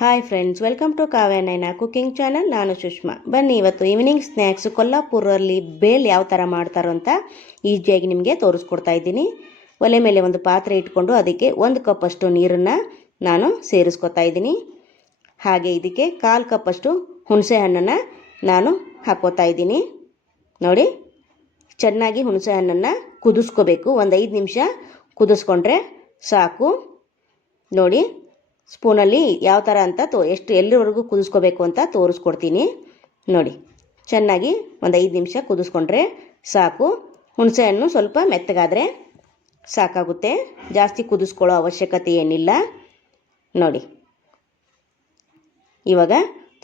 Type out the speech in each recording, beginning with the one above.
Hi friends, welcome to Kavya Naina cooking channel. ನಾನು ಸುಷ್ಮಾ. ಬನ್ನಿ ಇವತ್ತು ಈವ್ನಿಂಗ್ ಸ್ನ್ಯಾಕ್ಸ್ ಕೊಲ್ಲಾಪುರಲ್ಲಿ ಬೇಲ್ ಯಾವ ಥರ ಮಾಡ್ತಾರೋ ಅಂತ ಈಸಿಯಾಗಿ ನಿಮಗೆ ತೋರಿಸ್ಕೊಡ್ತಾ ಇದ್ದೀನಿ. ಒಲೆ ಮೇಲೆ ಒಂದು ಪಾತ್ರೆ ಇಟ್ಕೊಂಡು ಅದಕ್ಕೆ 1 ಕಪ್ಪಷ್ಟು ನೀರನ್ನು ನಾನು ಸೇರಿಸ್ಕೊತಾ ಇದ್ದೀನಿ. ಹಾಗೆ ಇದಕ್ಕೆ 1/4 ಕಪ್ಪಷ್ಟು ಹುಣಸೆ ಹಣ್ಣನ್ನು ನಾನು ಹಾಕ್ಕೋತಾ ಇದ್ದೀನಿ. ನೋಡಿ, ಚೆನ್ನಾಗಿ ಹುಣಸೆ ಹಣ್ಣನ್ನು ಕುದಿಸ್ಕೋಬೇಕು. ಒಂದು 5 ನಿಮಿಷ ಕುದಿಸ್ಕೊಂಡ್ರೆ ಸಾಕು. ನೋಡಿ, ಸ್ಪೂನಲ್ಲಿ ಯಾವ ಥರ ಅಂತ ಎಲ್ಲಿವರೆಗೂ ಕುದಿಸ್ಕೋಬೇಕು ಅಂತ ತೋರಿಸ್ಕೊಡ್ತೀನಿ. ನೋಡಿ, ಚೆನ್ನಾಗಿ ಒಂದು 5 ನಿಮಿಷ ಕುದಿಸ್ಕೊಂಡ್ರೆ ಸಾಕು. ಹುಣಸೆ ಹಣ್ಣು ಸ್ವಲ್ಪ ಮೆತ್ತಗಾದರೆ ಸಾಕಾಗುತ್ತೆ, ಜಾಸ್ತಿ ಕುದಿಸ್ಕೊಳ್ಳೋ ಅವಶ್ಯಕತೆ ಏನಿಲ್ಲ. ನೋಡಿ, ಇವಾಗ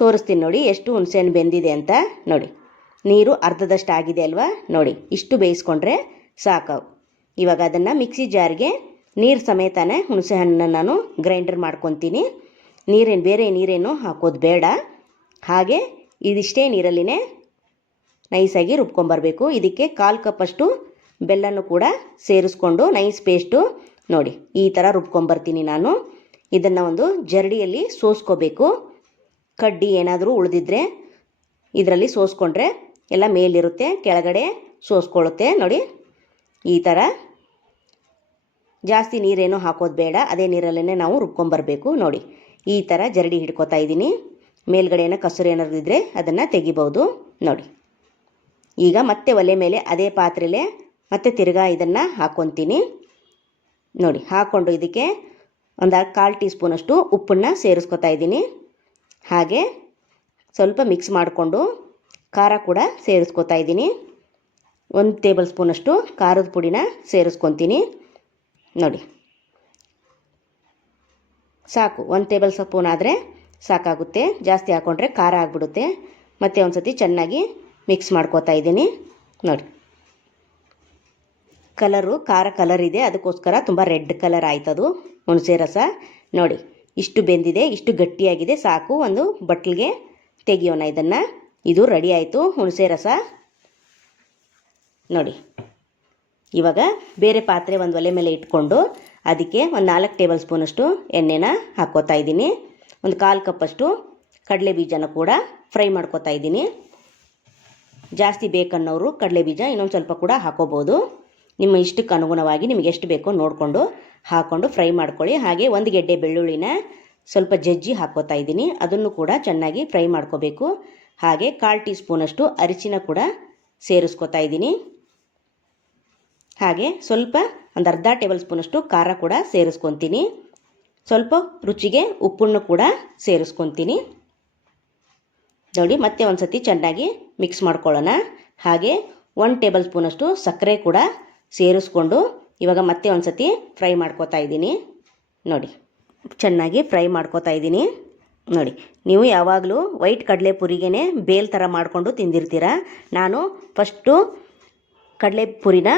ತೋರಿಸ್ತೀನಿ ನೋಡಿ ಎಷ್ಟು ಹುಣಸೆ ಹಣ್ಣು ಬೆಂದಿದೆ ಅಂತ. ನೋಡಿ, ನೀರು ಅರ್ಧದಷ್ಟು ಆಗಿದೆ ಅಲ್ವಾ. ನೋಡಿ, ಇಷ್ಟು ಬೇಯಿಸ್ಕೊಂಡ್ರೆ ಸಾಕು. ಇವಾಗ ಅದನ್ನು ಮಿಕ್ಸಿ ಜಾರ್ಗೆ ನೀರು ಸಮೇತನೇ ಹುಣಸೆ ಹಣ್ಣನ್ನು ನಾನು ಗ್ರೈಂಡರ್ ಮಾಡ್ಕೊತೀನಿ. ಬೇರೆ ನೀರೇನು ಹಾಕೋದು ಬೇಡ. ಹಾಗೆ ಇದಿಷ್ಟೇ ನೀರಲ್ಲಿನೇ ನೈಸಾಗಿ ರುಬ್ಕೊಂಬರಬೇಕು. ಇದಕ್ಕೆ 1/4 ಕಪ್ಪಷ್ಟು ಬೆಲ್ಲನೂ ಕೂಡ ಸೇರಿಸ್ಕೊಂಡು ನೈಸ್ ಪೇಸ್ಟು ನೋಡಿ ಈ ಥರ ರುಬ್ಕೊಂಬರ್ತೀನಿ ನಾನು. ಇದನ್ನು ಒಂದು ಜರಡಿಯಲ್ಲಿ ಸೋಸ್ಕೋಬೇಕು. ಕಡ್ಡಿ ಏನಾದರೂ ಉಳಿದಿದ್ರೆ ಇದರಲ್ಲಿ ಸೋಸ್ಕೊಂಡ್ರೆ ಎಲ್ಲ ಮೇಲಿರುತ್ತೆ, ಕೆಳಗಡೆ ಸೋಸ್ಕೊಳ್ಳುತ್ತೆ. ನೋಡಿ, ಈ ಥರ ಜಾಸ್ತಿ ನೀರೇನು ಹಾಕೋದು ಬೇಡ, ಅದೇ ನೀರಲ್ಲೇ ನಾವು ರುಬ್ಕೊಂಬರಬೇಕು. ನೋಡಿ, ಈ ಥರ ಜರಡಿ ಹಿಡ್ಕೋತಾ ಇದ್ದೀನಿ. ಮೇಲ್ಗಡೆ ಕಸರು ಏನಾದ್ರು ಇದ್ದರೆ ಅದನ್ನು ತೆಗಿಬೋದು. ನೋಡಿ, ಈಗ ಮತ್ತೆ ಒಲೆ ಮೇಲೆ ಅದೇ ಪಾತ್ರೆಲೇ ಮತ್ತೆ ತಿರ್ಗಾ ಇದನ್ನು ಹಾಕ್ಕೊತೀನಿ. ನೋಡಿ, ಹಾಕ್ಕೊಂಡು ಇದಕ್ಕೆ ಒಂದು 1/4 ಟೀ ಸ್ಪೂನಷ್ಟು ಉಪ್ಪನ್ನು ಸೇರಿಸ್ಕೊತಾ ಇದ್ದೀನಿ. ಹಾಗೆ ಸ್ವಲ್ಪ ಮಿಕ್ಸ್ ಮಾಡಿಕೊಂಡು ಖಾರ ಕೂಡ ಸೇರಿಸ್ಕೊತಾ ಇದ್ದೀನಿ. 1 ಟೇಬಲ್ ಸ್ಪೂನಷ್ಟು ಖಾರದ ಪುಡಿನ ಸೇರಿಸ್ಕೊತೀನಿ. ನೋಡಿ, ಸಾಕು. 1 ಟೇಬಲ್ ಸ್ಪೂನ್ ಆದರೆ ಸಾಕಾಗುತ್ತೆ, ಜಾಸ್ತಿ ಹಾಕ್ಕೊಂಡ್ರೆ ಖಾರ ಆಗಿಬಿಡುತ್ತೆ. ಮತ್ತು ಒಂದು ಸತಿ ಚೆನ್ನಾಗಿ ಮಿಕ್ಸ್ ಮಾಡ್ಕೋತಾ ಇದ್ದೀನಿ. ನೋಡಿ, ಖಾರ ಕಲರ್ ಇದೆ, ಅದಕ್ಕೋಸ್ಕರ ತುಂಬ ರೆಡ್ ಕಲರ್ ಆಯ್ತದು ಹುಣಸೆ ರಸ. ನೋಡಿ, ಇಷ್ಟು ಬೆಂದಿದೆ, ಇಷ್ಟು ಗಟ್ಟಿಯಾಗಿದೆ, ಸಾಕು. ಒಂದು ಬಟ್ಲಿಗೆ ತೆಗಿಯೋಣ ಇದನ್ನು. ಇದು ರೆಡಿ ಆಯಿತು ಹುಣಸೆ ರಸ. ನೋಡಿ, ಇವಾಗ ಬೇರೆ ಪಾತ್ರೆ ಒಂದು ಒಲೆ ಮೇಲೆ ಇಟ್ಕೊಂಡು ಅದಕ್ಕೆ ಒಂದು 4 ಟೇಬಲ್ ಸ್ಪೂನಷ್ಟು ಎಣ್ಣೆನ ಹಾಕ್ಕೋತಾ ಇದ್ದೀನಿ. ಒಂದು 1/4 ಕಪ್ಪಷ್ಟು ಕಡಲೆ ಬೀಜನ ಕೂಡ ಫ್ರೈ ಮಾಡ್ಕೋತಾ ಇದ್ದೀನಿ. ಜಾಸ್ತಿ ಬೇಕನ್ನೋರು ಕಡಲೆ ಬೀಜ ಇನ್ನೊಂದು ಸ್ವಲ್ಪ ಕೂಡ ಹಾಕೋಬೋದು. ನಿಮ್ಮ ಇಷ್ಟಕ್ಕೆ ಅನುಗುಣವಾಗಿ ನಿಮಗೆ ಎಷ್ಟು ಬೇಕೋ ನೋಡಿಕೊಂಡು ಹಾಕ್ಕೊಂಡು ಫ್ರೈ ಮಾಡ್ಕೊಳ್ಳಿ. ಹಾಗೆ 1 ಗೆಡ್ಡೆ ಬೆಳ್ಳುಳ್ಳಿನ ಸ್ವಲ್ಪ ಜಜ್ಜಿ ಹಾಕ್ಕೋತಾ ಇದ್ದೀನಿ, ಅದನ್ನು ಕೂಡ ಚೆನ್ನಾಗಿ ಫ್ರೈ ಮಾಡ್ಕೋಬೇಕು. ಹಾಗೆ 1/4 ಟೀ ಸ್ಪೂನಷ್ಟು ಅರಿಶಿನ ಕೂಡ ಸೇರಿಸ್ಕೋತಾ ಇದ್ದೀನಿ. ಹಾಗೆ ಸ್ವಲ್ಪ ಒಂದು ಅರ್ಧ ಟೇಬಲ್ ಸ್ಪೂನಷ್ಟು ಖಾರ ಕೂಡ ಸೇರಿಸ್ಕೊತೀನಿ. ಸ್ವಲ್ಪ ರುಚಿಗೆ ಉಪ್ಪನ್ನು ಕೂಡ ಸೇರಿಸ್ಕೊತೀನಿ. ನೋಡಿ, ಮತ್ತೆ ಒಂದು ಸತಿ ಚೆನ್ನಾಗಿ ಮಿಕ್ಸ್ ಮಾಡ್ಕೊಳ್ಳೋಣ. ಹಾಗೆ 1 ಟೇಬಲ್ ಸ್ಪೂನಷ್ಟು ಸಕ್ಕರೆ ಕೂಡ ಸೇರಿಸ್ಕೊಂಡು ಇವಾಗ ಮತ್ತೆ ಒಂದು ಸತಿ ಫ್ರೈ ಮಾಡ್ಕೋತಾ ಇದ್ದೀನಿ. ನೋಡಿ, ಚೆನ್ನಾಗಿ ಫ್ರೈ ಮಾಡ್ಕೋತಾ ಇದ್ದೀನಿ. ನೋಡಿ, ನೀವು ಯಾವಾಗಲೂ ವೈಟ್ ಕಡಲೆ ಪುರಿಗೇ ಬೇಲ್ ಥರ ಮಾಡಿಕೊಂಡು ತಿಂದಿರ್ತೀರ. ನಾನು ಕಡಲೆ ಪುರಿನ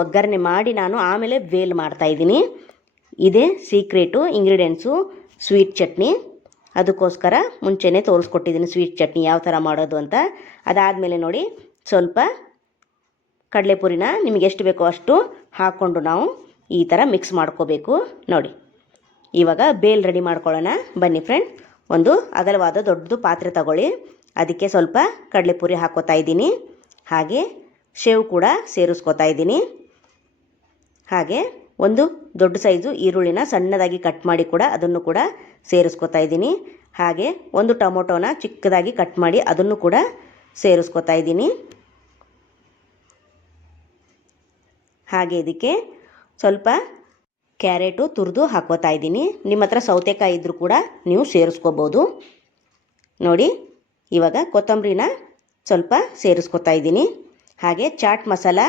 ಒಗ್ಗರಣೆ ಮಾಡಿ ನಾನು ಆಮೇಲೆ ಬೇಲ್ ಮಾಡ್ತಾಯಿದ್ದೀನಿ. ಇದೇ ಸೀಕ್ರೆಟು ಇಂಗ್ರೀಡಿಯೆಂಟ್ಸು ಸ್ವೀಟ್ ಚಟ್ನಿ. ಅದಕ್ಕೋಸ್ಕರ ಮುಂಚೆನೇ ತೋರಿಸ್ಕೊಟ್ಟಿದ್ದೀನಿ ಸ್ವೀಟ್ ಚಟ್ನಿ ಯಾವ ಥರ ಮಾಡೋದು ಅಂತ. ಅದಾದಮೇಲೆ ನೋಡಿ, ಸ್ವಲ್ಪ ಕಡಲೆ ಪುರಿನ ನಿಮಗೆ ಎಷ್ಟು ಬೇಕೋ ಅಷ್ಟು ಹಾಕ್ಕೊಂಡು ನಾವು ಈ ಥರ ಮಿಕ್ಸ್ ಮಾಡ್ಕೋಬೇಕು. ನೋಡಿ, ಇವಾಗ ಬೇಲ್ ರೆಡಿ ಮಾಡ್ಕೊಳ್ಳೋಣ. ಬನ್ನಿ ಫ್ರೆಂಡ್, ಒಂದು ಅಗಲವಾದ ದೊಡ್ಡದು ಪಾತ್ರೆ ತಗೊಳ್ಳಿ. ಅದಕ್ಕೆ ಸ್ವಲ್ಪ ಕಡಲೆ ಪುರಿ ಹಾಕ್ಕೋತಾ ಇದ್ದೀನಿ. ಹಾಗೆ ಶೇವ್ ಕೂಡ ಸೇರಿಸ್ಕೋತಾ ಇದ್ದೀನಿ. ಹಾಗೆ ಒಂದು ದೊಡ್ಡ ಸೈಜು ಈರುಳ್ಳಿನ ಸಣ್ಣದಾಗಿ ಕಟ್ ಮಾಡಿ ಕೂಡ ಅದನ್ನು ಕೂಡ ಸೇರಿಸ್ಕೋತಾ ಇದ್ದೀನಿ. ಹಾಗೆ ಒಂದು ಟೊಮೊಟೊನ ಚಿಕ್ಕದಾಗಿ ಕಟ್ ಮಾಡಿ ಅದನ್ನು ಕೂಡ ಸೇರಿಸ್ಕೋತಾ ಇದ್ದೀನಿ. ಹಾಗೆ ಇದಕ್ಕೆ ಸ್ವಲ್ಪ ಕ್ಯಾರೆಟು ತುರಿದು ಹಾಕ್ಕೋತಾ ಇದ್ದೀನಿ. ನಿಮ್ಮ ಹತ್ರ ಸೌತೆಕಾಯಿ ಇದ್ದರೂ ಕೂಡ ನೀವು ಸೇರಿಸ್ಕೋಬೋದು. ನೋಡಿ, ಇವಾಗ ಕೊತ್ತಂಬರಿನ ಸ್ವಲ್ಪ ಸೇರಿಸ್ಕೋತಾ ಇದ್ದೀನಿ. ಹಾಗೆ ಚಾಟ್ ಮಸಾಲ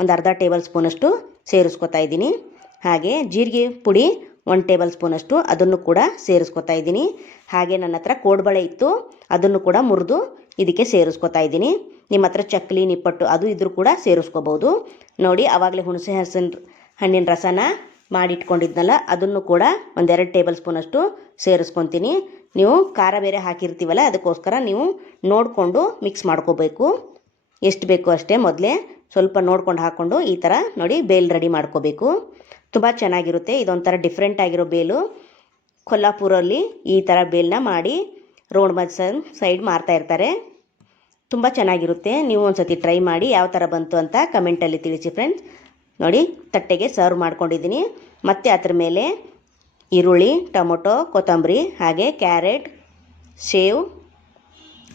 ಒಂದು ಅರ್ಧ ಟೇಬಲ್ ಸ್ಪೂನಷ್ಟು ಸೇರಿಸ್ಕೋತಾ ಇದ್ದೀನಿ. ಹಾಗೆ ಜೀರಿಗೆ ಪುಡಿ 1 ಟೇಬಲ್ ಸ್ಪೂನಷ್ಟು ಅದನ್ನು ಕೂಡ ಸೇರಿಸ್ಕೋತಾ ಇದ್ದೀನಿ. ಹಾಗೆ ನನ್ನ ಹತ್ರ ಕೋಡ್ಬಳೆ ಇತ್ತು, ಅದನ್ನು ಕೂಡ ಮುರಿದು ಇದಕ್ಕೆ ಸೇರಿಸ್ಕೋತಾ ಇದ್ದೀನಿ. ನಿಮ್ಮ ಹತ್ರ ಚಕ್ಕಲಿ ನಿಪ್ಪಟ್ಟು ಅದು ಇದ್ರೂ ಕೂಡ ಸೇರಿಸ್ಕೋಬೋದು. ನೋಡಿ, ಆವಾಗಲೇ ಹುಣಸೆ ಹಣ್ಣಿನ ರಸನ ಮಾಡಿಟ್ಕೊಂಡಿದ್ನಲ್ಲ, ಅದನ್ನು ಕೂಡ 1-2 ಟೇಬಲ್ ಸ್ಪೂನಷ್ಟು ಸೇರಿಸ್ಕೊತೀನಿ. ನೀವು ಖಾರ ಬೇರೆ ಹಾಕಿರ್ತೀವಲ್ಲ, ಅದಕ್ಕೋಸ್ಕರ ನೀವು ನೋಡಿಕೊಂಡು ಮಿಕ್ಸ್ ಮಾಡ್ಕೋಬೇಕು. ಎಷ್ಟು ಬೇಕೋ ಅಷ್ಟೇ, ಮೊದಲೇ ಸ್ವಲ್ಪ ನೋಡ್ಕೊಂಡು ಹಾಕ್ಕೊಂಡು ಈ ಥರ ನೋಡಿ ಬೇಲ್ ರೆಡಿ ಮಾಡ್ಕೋಬೇಕು. ತುಂಬ ಚೆನ್ನಾಗಿರುತ್ತೆ. ಇದೊಂಥರ ಡಿಫ್ರೆಂಟ್ ಆಗಿರೋ ಬೇಲು. ಕೊಲ್ಲಾಪುರಲ್ಲಿ ಈ ಥರ ಬೇಲ್ನ ಮಾಡಿ ರೋಡ್ ಮಧ್ಯ ಸೈಡ್ ಮಾರ್ತಾ ಇರ್ತಾರೆ. ತುಂಬ ಚೆನ್ನಾಗಿರುತ್ತೆ. ನೀವು ಒಂದು ಸತಿ ಟ್ರೈ ಮಾಡಿ ಯಾವ ಥರ ಬಂತು ಅಂತ ಕಮೆಂಟಲ್ಲಿ ತಿಳಿಸಿ ಫ್ರೆಂಡ್ಸ್. ನೋಡಿ ತಟ್ಟೆಗೆ ಸರ್ವ್ ಮಾಡ್ಕೊಂಡಿದ್ದೀನಿ. ಮತ್ತು ಅದ್ರ ಮೇಲೆ ಈರುಳ್ಳಿ, ಟೊಮೊಟೊ, ಕೊತ್ತಂಬರಿ, ಹಾಗೆ ಕ್ಯಾರೆಟ್, ಸೇವ್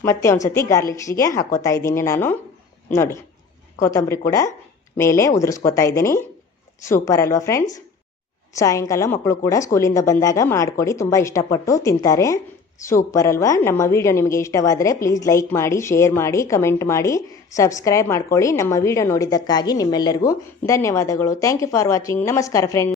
ಮತ್ತು ಒಂದು ಸತಿ ಗಾರ್ಲಿಕ್ಸಿಗೆ ಹಾಕೋತಾ ಇದ್ದೀನಿ ನಾನು. ನೋಡಿ ಕೊತ್ತಂಬರಿ ಕೂಡ ಮೇಲೆ ಉದುರಿಸ್ಕೊತಾ ಇದ್ದೀನಿ. ಸೂಪರ್ ಅಲ್ವಾ ಫ್ರೆಂಡ್ಸ್? ಸಾಯಂಕಾಲ ಮಕ್ಕಳು ಕೂಡ ಸ್ಕೂಲಿಂದ ಬಂದಾಗ ಮಾಡಿಕೊಡಿ, ತುಂಬ ಇಷ್ಟಪಟ್ಟು ತಿಂತಾರೆ. ಸೂಪರ್ ಅಲ್ವಾ? ನಮ್ಮ ವಿಡಿಯೋ ನಿಮಗೆ ಇಷ್ಟವಾದರೆ ಪ್ಲೀಸ್ ಲೈಕ್ ಮಾಡಿ, ಶೇರ್ ಮಾಡಿ, ಕಮೆಂಟ್ ಮಾಡಿ, ಸಬ್ಸ್ಕ್ರೈಬ್ ಮಾಡ್ಕೊಳ್ಳಿ. ನಮ್ಮ ವಿಡಿಯೋ ನೋಡಿದ್ದಕ್ಕಾಗಿ ನಿಮ್ಮೆಲ್ಲರಿಗೂ ಧನ್ಯವಾದಗಳು. Thank you for watching. ನಮಸ್ಕಾರ ಫ್ರೆಂಡ್ಸ್.